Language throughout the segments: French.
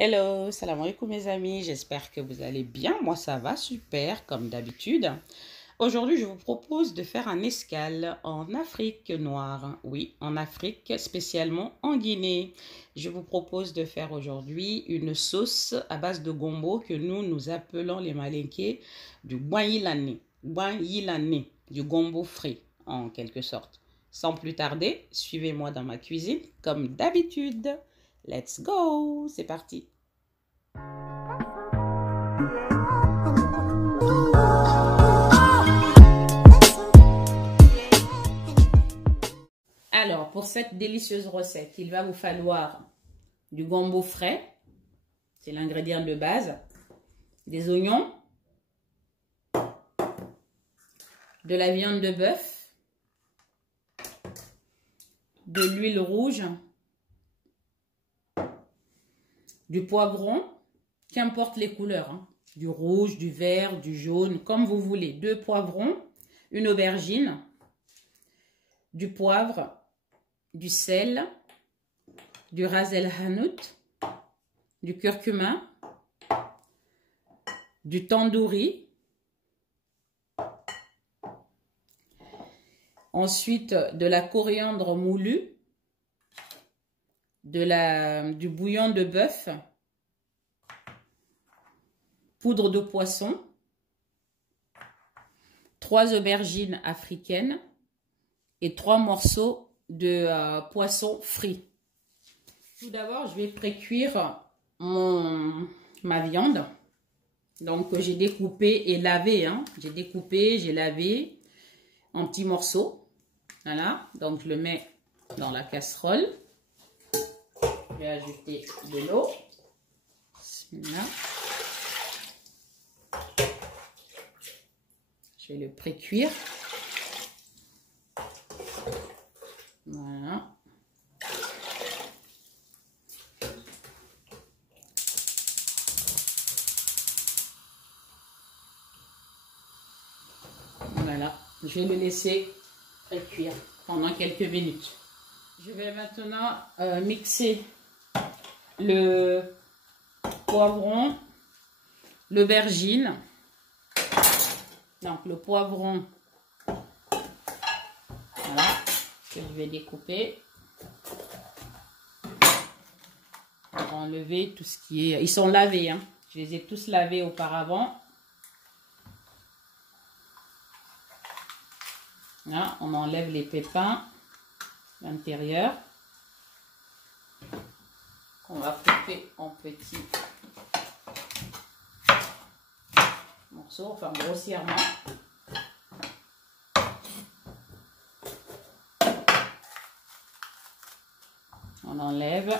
Hello, salam alaikum mes amis, j'espère que vous allez bien. Moi ça va super comme d'habitude. Aujourd'hui je vous propose de faire un escale en Afrique noire. Oui, en Afrique, spécialement en Guinée. Je vous propose de faire aujourd'hui une sauce à base de gombo que nous appelons les Malinké du guanyilane. Guanyilane, du gombo frit en quelque sorte. Sans plus tarder, suivez-moi dans ma cuisine comme d'habitude. Let's go! C'est parti! Alors, pour cette délicieuse recette, il va vous falloir du gombo frais, c'est l'ingrédient de base, des oignons, de la viande de bœuf, de l'huile rouge, du poivron, qu'importe les couleurs, hein, du rouge, du vert, du jaune, comme vous voulez, 2 poivrons, une aubergine, du poivre, du sel, du ras el hanout, du curcuma, du tandoori, ensuite de la coriandre moulue, du bouillon de bœuf, poudre de poisson, 3 aubergines africaines et 3 morceaux de poisson frit. Tout d'abord, je vais précuire ma viande. Donc, j'ai découpé et lavé. Hein. J'ai découpé, j'ai lavé en petits morceaux. Voilà. Donc, je le mets dans la casserole. Je vais ajouter de l'eau. Voilà. Je vais le précuire. Voilà. Voilà. Je vais le laisser précuire pendant quelques minutes. Je vais maintenant mixer le poivron, l'aubergine. Donc le poivron, voilà, que je vais découper. Pour enlever tout ce qui est... Ils sont lavés, hein. Je les ai tous lavés auparavant. Là, on enlève les pépins à l'intérieur. On va couper en petits morceaux, enfin grossièrement. On enlève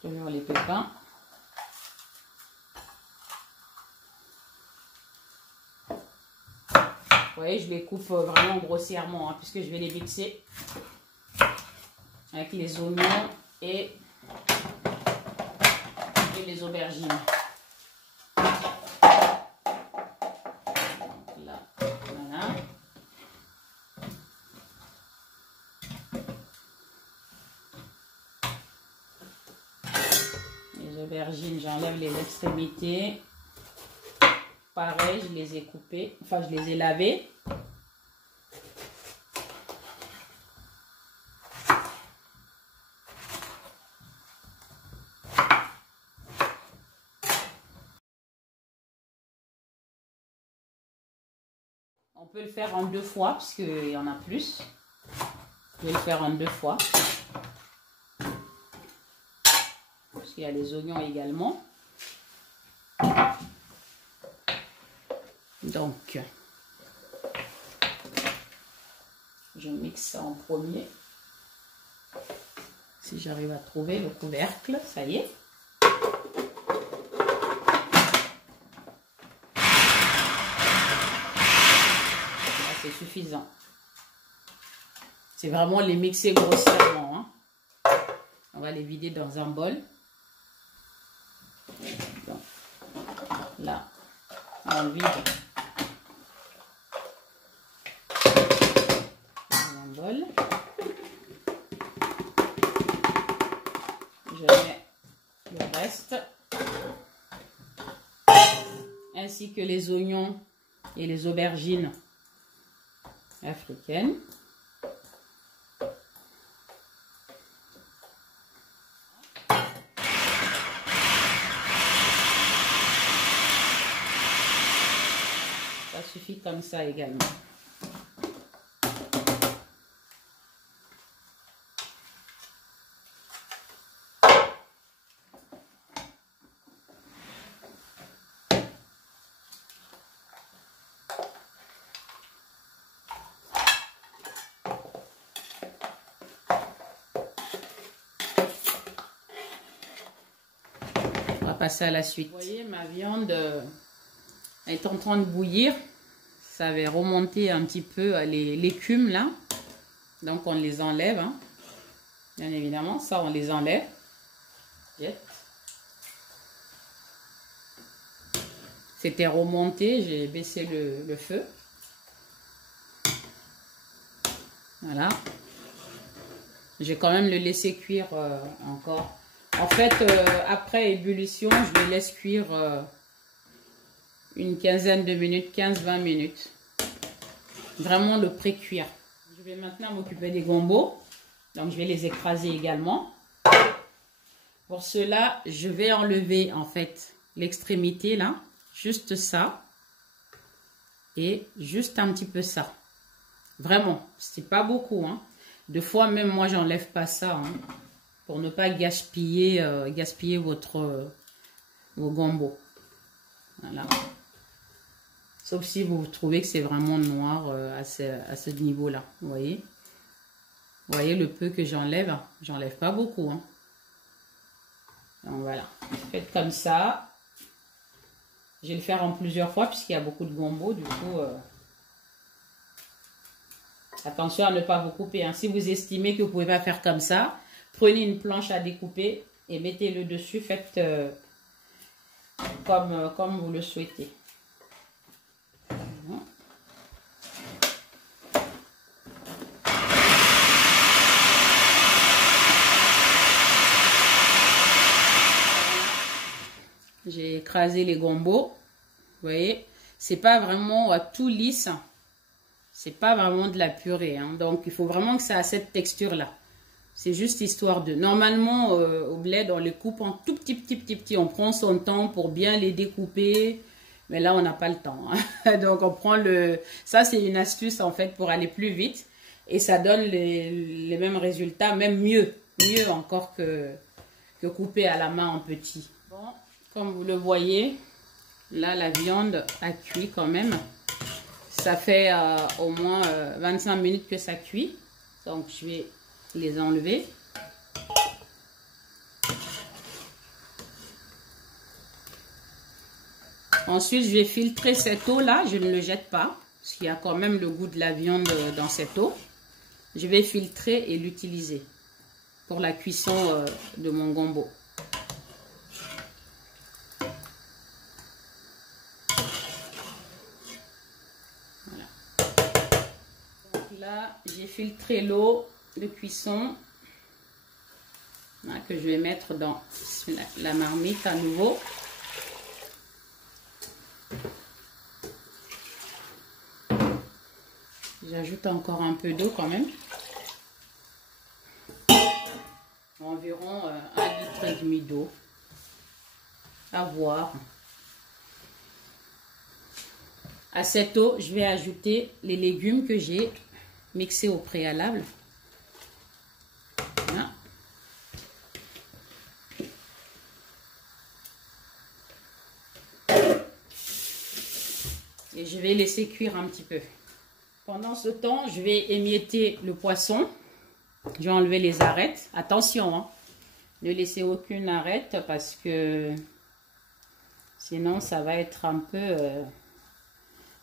toujours les pépins. Vous voyez, je les coupe vraiment grossièrement, hein, puisque je vais les mixer avec les oignons et les aubergines. Donc là, voilà. Les aubergines, j'enlève les extrémités. Pareil, je les ai coupées, enfin je les ai lavées. On peut le faire en 2 fois, parce qu'il y en a plus. Je vais le faire en 2 fois. Parce qu'il y a les oignons également. Donc, je mixe ça en premier. Si j'arrive à trouver le couvercle, ça y est. C'est suffisant. C'est vraiment les mixer grossièrement. Hein. On va les vider dans un bol. Donc, là, on vide. Bol. Je mets le reste, ainsi que les oignons et les aubergines africaines. Ça suffit comme ça également. Passer à la suite. Vous voyez, ma viande est en train de bouillir. Ça va remonter un petit peu les l'écume là. Donc on les enlève. Hein. Bien évidemment, ça on les enlève. C'était remonté, j'ai baissé le feu. Voilà. J'ai quand même le laisser cuire encore. En fait, après ébullition, je le laisse cuire une quinzaine de minutes, 15-20 minutes. Vraiment le pré-cuire. Je vais maintenant m'occuper des gombos. Donc, je vais les écraser également. Pour cela, je vais enlever en fait l'extrémité là. Juste ça. Et juste un petit peu ça. Vraiment, c'est pas beaucoup. Hein. Des fois, même moi, j'enlève pas ça. Hein. Pour ne pas gaspiller, vos gombos. Voilà. Sauf si vous trouvez que c'est vraiment noir à ce niveau-là. Vous voyez? Vous voyez le peu que j'enlève? J'enlève pas beaucoup. Hein. Donc voilà. Faites comme ça. Je vais le faire en plusieurs fois puisqu'il y a beaucoup de gombos. Du coup, attention à ne pas vous couper. Hein. Si vous estimez que vous ne pouvez pas faire comme ça, prenez une planche à découper et mettez-le dessus. Faites comme vous le souhaitez. Voilà. J'ai écrasé les gombos. Vous voyez, c'est pas vraiment tout lisse. C'est pas vraiment de la purée. Hein. Donc, il faut vraiment que ça ait cette texture-là. C'est juste histoire de... Normalement, au bled, on les coupe en tout petit. On prend son temps pour bien les découper. Mais là, on n'a pas le temps. Hein. Donc, on prend le... Ça, c'est une astuce, en fait, pour aller plus vite. Et ça donne les mêmes résultats, même mieux. Mieux encore que couper à la main en petit. Bon, comme vous le voyez, là, la viande a cuit quand même. Ça fait au moins 25 minutes que ça cuit. Donc, je vais les enlever. Ensuite, je vais filtrer cette eau-là. Je ne le jette pas, parce qu'il y a quand même le goût de la viande dans cette eau. Je vais filtrer et l'utiliser pour la cuisson de mon gombo. Voilà. Donc là, j'ai filtré l'eau de cuisson que je vais mettre dans la marmite à nouveau. J'ajoute encore un peu d'eau quand même. Environ 1,5 litre d'eau. À voir. À cette eau, je vais ajouter les légumes que j'ai mixés au préalable. Voilà. Et je vais laisser cuire un petit peu. Pendant ce temps, je vais émietter le poisson. Je vais enlever les arêtes. Attention, hein, ne laissez aucune arête parce que sinon ça va être un peu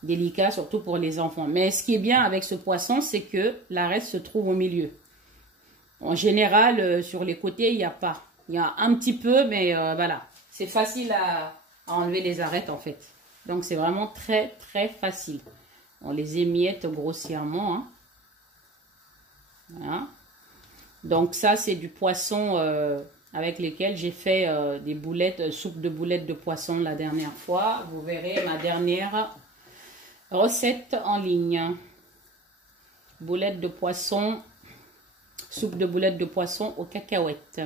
délicat, surtout pour les enfants. Mais ce qui est bien avec ce poisson, c'est que l'arête se trouve au milieu. En général, sur les côtés, il n'y a pas. Il y a un petit peu, mais voilà. C'est facile à enlever les arêtes en fait. Donc c'est vraiment très facile. On les émiette grossièrement. Hein. Voilà. Donc ça, c'est du poisson avec lesquels j'ai fait des boulettes, soupe de boulettes de poisson la dernière fois. Vous verrez ma dernière recette en ligne. Boulettes de poisson, soupe de boulettes de poisson aux cacahuètes.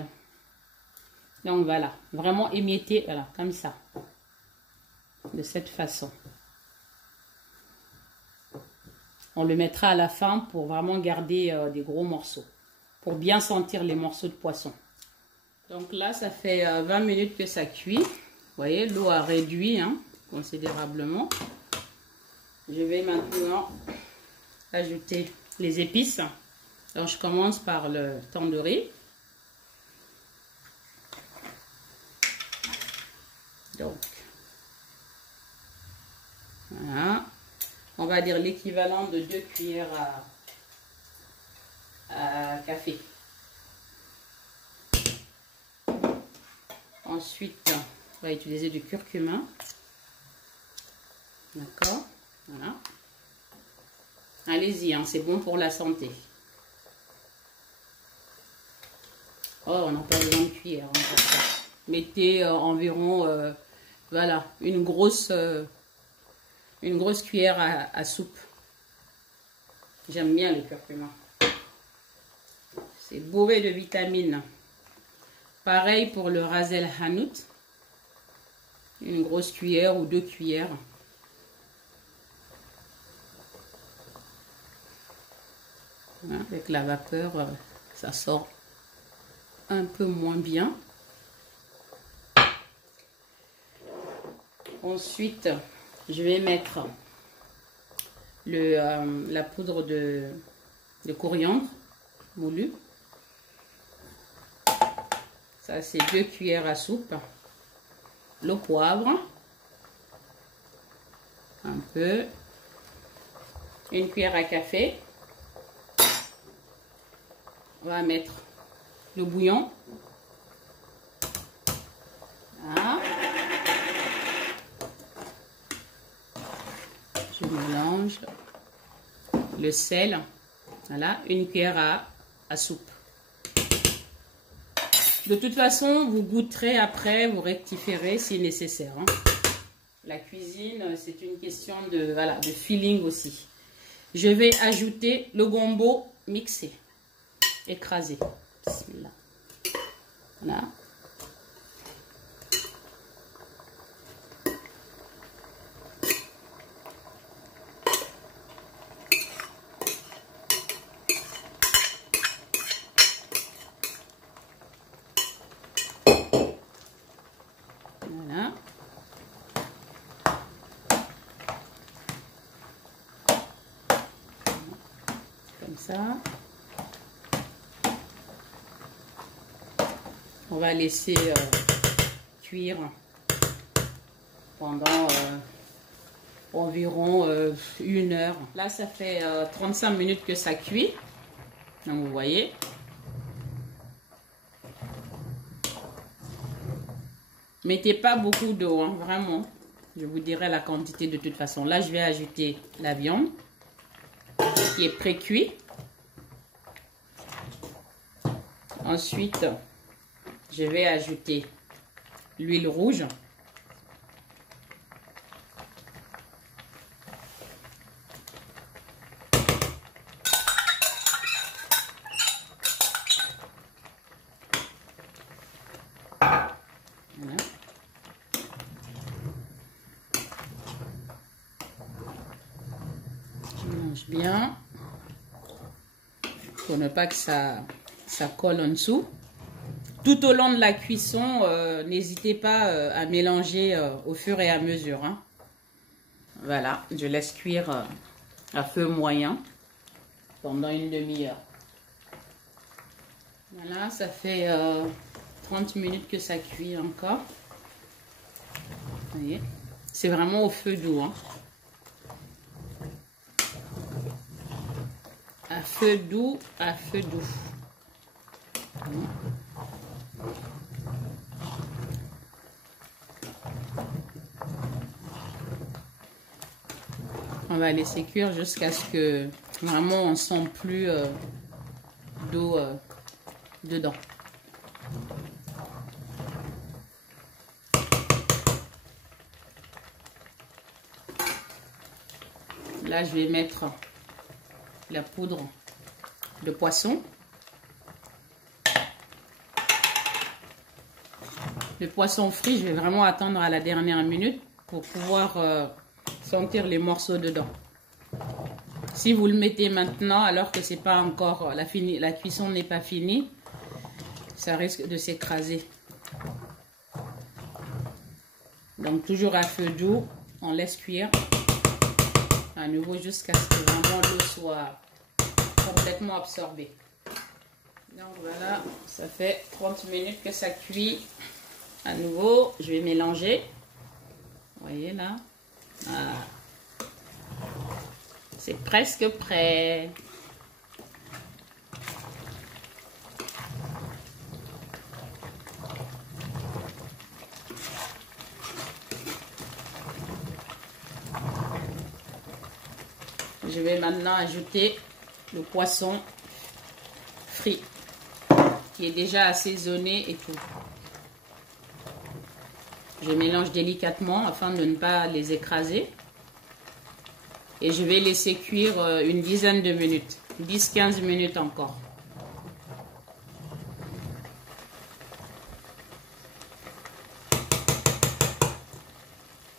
Donc voilà, vraiment émietté, voilà, comme ça. De cette façon. On le mettra à la fin pour vraiment garder des gros morceaux. Pour bien sentir les morceaux de poisson. Donc là, ça fait 20 minutes que ça cuit. Vous voyez, l'eau a réduit considérablement. Je vais maintenant ajouter les épices. Alors, je commence par le tandoori. Donc, voilà. On va dire l'équivalent de 2 cuillères à café. Ensuite, on va utiliser du curcuma. D'accord, voilà. Allez-y, c'est bon pour la santé. Oh, on n'a pas besoin de cuillère. Mettez environ, voilà, une grosse cuillère à soupe. J'aime bien le curcuma. C'est bourré de vitamines. Pareil pour le ras el hanout. Une grosse cuillère ou 2 cuillères. Voilà, avec la vapeur, ça sort un peu moins bien. Ensuite, je vais mettre la poudre de coriandre moulu. Ça, c'est 2 cuillères à soupe. Le poivre. Un peu. Une cuillère à café. On va mettre le bouillon. Voilà. Je mélange le sel. Voilà, une cuillère à soupe. De toute façon, vous goûterez après, vous rectifierez si nécessaire. La cuisine, c'est une question de feeling aussi. Je vais ajouter le gombo mixé, écrasé. Bismillah. Voilà. Voilà. Comme ça. On va laisser cuire pendant environ 1 heure. Là, ça fait 35 minutes que ça cuit. Donc, vous voyez. Mettez pas beaucoup d'eau, vraiment. Je vous dirai la quantité de toute façon. Là, je vais ajouter la viande qui est pré-cuit. Ensuite, je vais ajouter l'huile rouge. Voilà. Je mélange bien pour ne pas que ça colle en dessous. Tout au long de la cuisson, n'hésitez pas à mélanger au fur et à mesure. Voilà, je laisse cuire à feu moyen pendant 1 demi-heure. Voilà, ça fait 30 minutes que ça cuit encore. Vous voyez, c'est vraiment au feu doux. À feu doux, à feu doux. On va laisser cuire jusqu'à ce que vraiment on sent plus d'eau dedans. Là, je vais mettre la poudre de poisson. Le poisson frit, je vais vraiment attendre à la dernière minute pour pouvoir sentir les morceaux dedans. Si vous le mettez maintenant, alors que c'est pas encore la cuisson n'est pas finie, ça risque de s'écraser. Donc toujours à feu doux, on laisse cuire à nouveau jusqu'à ce que vraiment l'eau soit complètement absorbée. Donc voilà, ça fait 30 minutes que ça cuit. À nouveau, je vais mélanger. Vous voyez là, voilà. C'est presque prêt. Je vais maintenant ajouter le poisson frit qui est déjà assaisonné et tout. Je mélange délicatement afin de ne pas les écraser. Et je vais laisser cuire une dizaine de minutes. 10-15 minutes encore.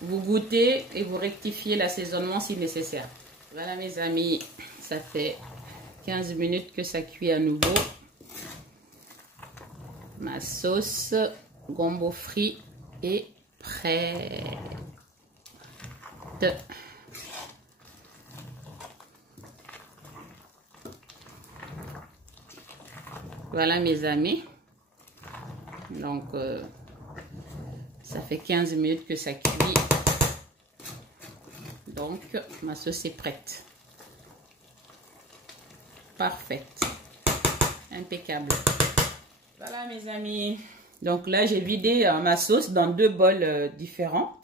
Vous goûtez et vous rectifiez l'assaisonnement si nécessaire. Voilà mes amis, ça fait 15 minutes que ça cuit à nouveau. Ma sauce gombo frit est prête. Voilà mes amis. Donc ça fait 15 minutes que ça cuit. Donc ma sauce est prête. Parfaite. Impeccable. Voilà mes amis. Donc là j'ai vidé ma sauce dans 2 bols différents.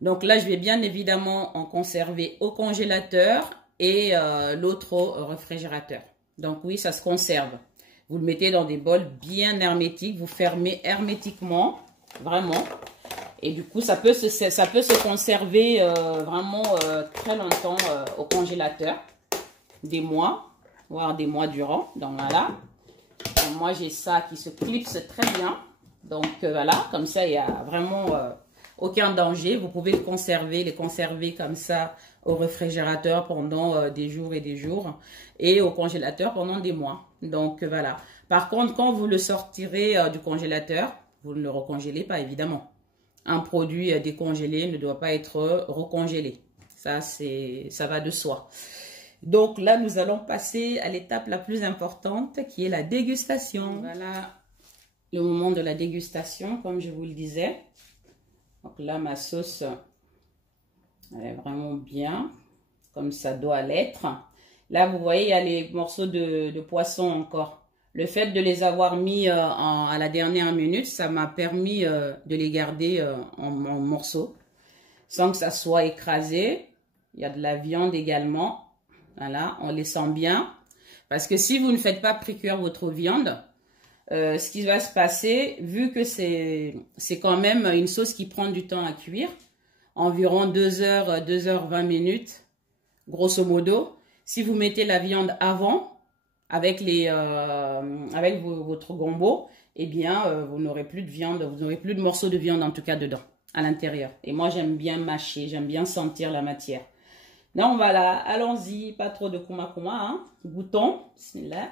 Donc là je vais bien évidemment en conserver au congélateur et l'autre au réfrigérateur. Donc oui, ça se conserve. Vous le mettez dans des bols bien hermétiques. Vous fermez hermétiquement, vraiment. Et du coup, ça peut se conserver vraiment très longtemps au congélateur. Des mois, voire des mois durant. Donc voilà. Donc, moi, j'ai ça qui se clipse très bien. Donc voilà, comme ça, il n'y a vraiment aucun danger. Vous pouvez les conserver comme ça au réfrigérateur pendant des jours et des jours. Et au congélateur pendant des mois. Donc voilà. Par contre, quand vous le sortirez du congélateur, vous ne le recongélez pas évidemment. Un produit décongelé ne doit pas être recongelé. Ça va de soi. Donc là, nous allons passer à l'étape la plus importante qui est la dégustation. Voilà le moment de la dégustation, comme je vous le disais. Donc là, ma sauce, elle est vraiment bien, comme ça doit l'être. Là, vous voyez, il y a les morceaux de poisson encore. Le fait de les avoir mis à la dernière minute, ça m'a permis de les garder en morceaux, sans que ça soit écrasé. Il y a de la viande également. Voilà, on les sent bien. Parce que si vous ne faites pas précuire votre viande, ce qui va se passer, vu que c'est quand même une sauce qui prend du temps à cuire, environ 2 heures, 2h20 minutes, grosso modo. Si vous mettez la viande avant, avec votre gombo, eh bien, vous n'aurez plus de viande, vous n'aurez plus de morceaux de viande en tout cas dedans, à l'intérieur. Et moi, j'aime bien mâcher, j'aime bien sentir la matière. Donc voilà, allons-y, pas trop de kuma, hein. Goûtons, bismillah.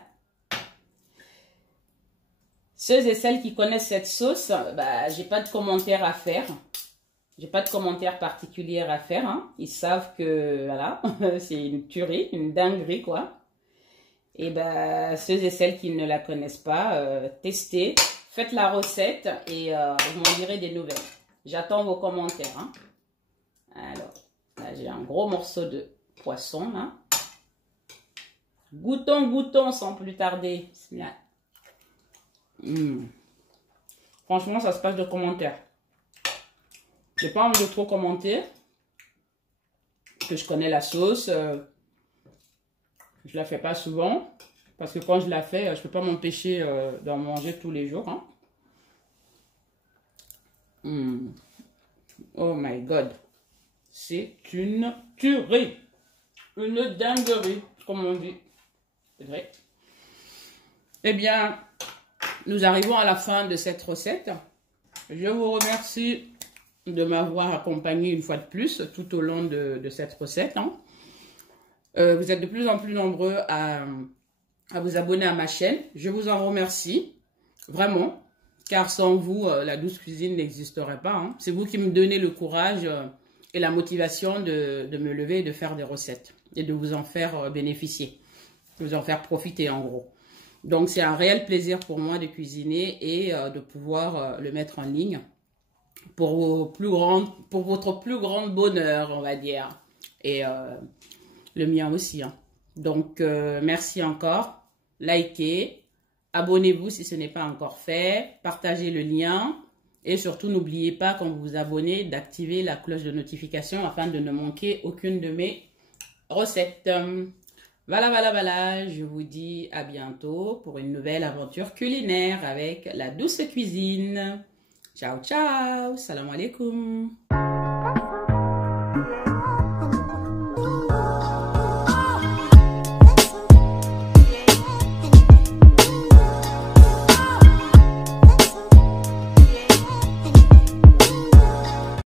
Ceux et celles qui connaissent cette sauce, bah, j'ai pas de commentaires à faire. J'ai pas de commentaires particuliers à faire. Hein. Ils savent que, voilà, c'est une tuerie, une dinguerie, quoi. Et ben, ceux et celles qui ne la connaissent pas, testez, faites la recette et vous m'en direz des nouvelles. J'attends vos commentaires. Hein. Alors, là, j'ai un gros morceau de poisson, là. Goûtons sans plus tarder. Franchement, ça se passe de commentaires. J'ai pas envie de trop commenter. Parce que je connais la sauce. Je la fais pas souvent. Parce que quand je la fais, je peux pas m'empêcher d'en manger tous les jours. Hein. Oh my god. C'est une tuerie. une dinguerie, comme on dit. C'est vrai. Eh bien, nous arrivons à la fin de cette recette. Je vous remercie de m'avoir accompagné une fois de plus tout au long de cette recette. Hein. Vous êtes de plus en plus nombreux à vous abonner à ma chaîne. Je vous en remercie, vraiment, car sans vous, la douce cuisine n'existerait pas. Hein. C'est vous qui me donnez le courage et la motivation de me lever et de faire des recettes et de vous en faire bénéficier, de vous en faire profiter en gros. Donc, c'est un réel plaisir pour moi de cuisiner et de pouvoir le mettre en ligne pour votre plus grand bonheur, on va dire. Et le mien aussi. Hein. Donc, merci encore. Likez, abonnez-vous si ce n'est pas encore fait, partagez le lien et surtout, n'oubliez pas quand vous vous abonnez d'activer la cloche de notification afin de ne manquer aucune de mes recettes. Voilà, je vous dis à bientôt pour une nouvelle aventure culinaire avec la douce cuisine. Ciao, ciao, salam alaikum.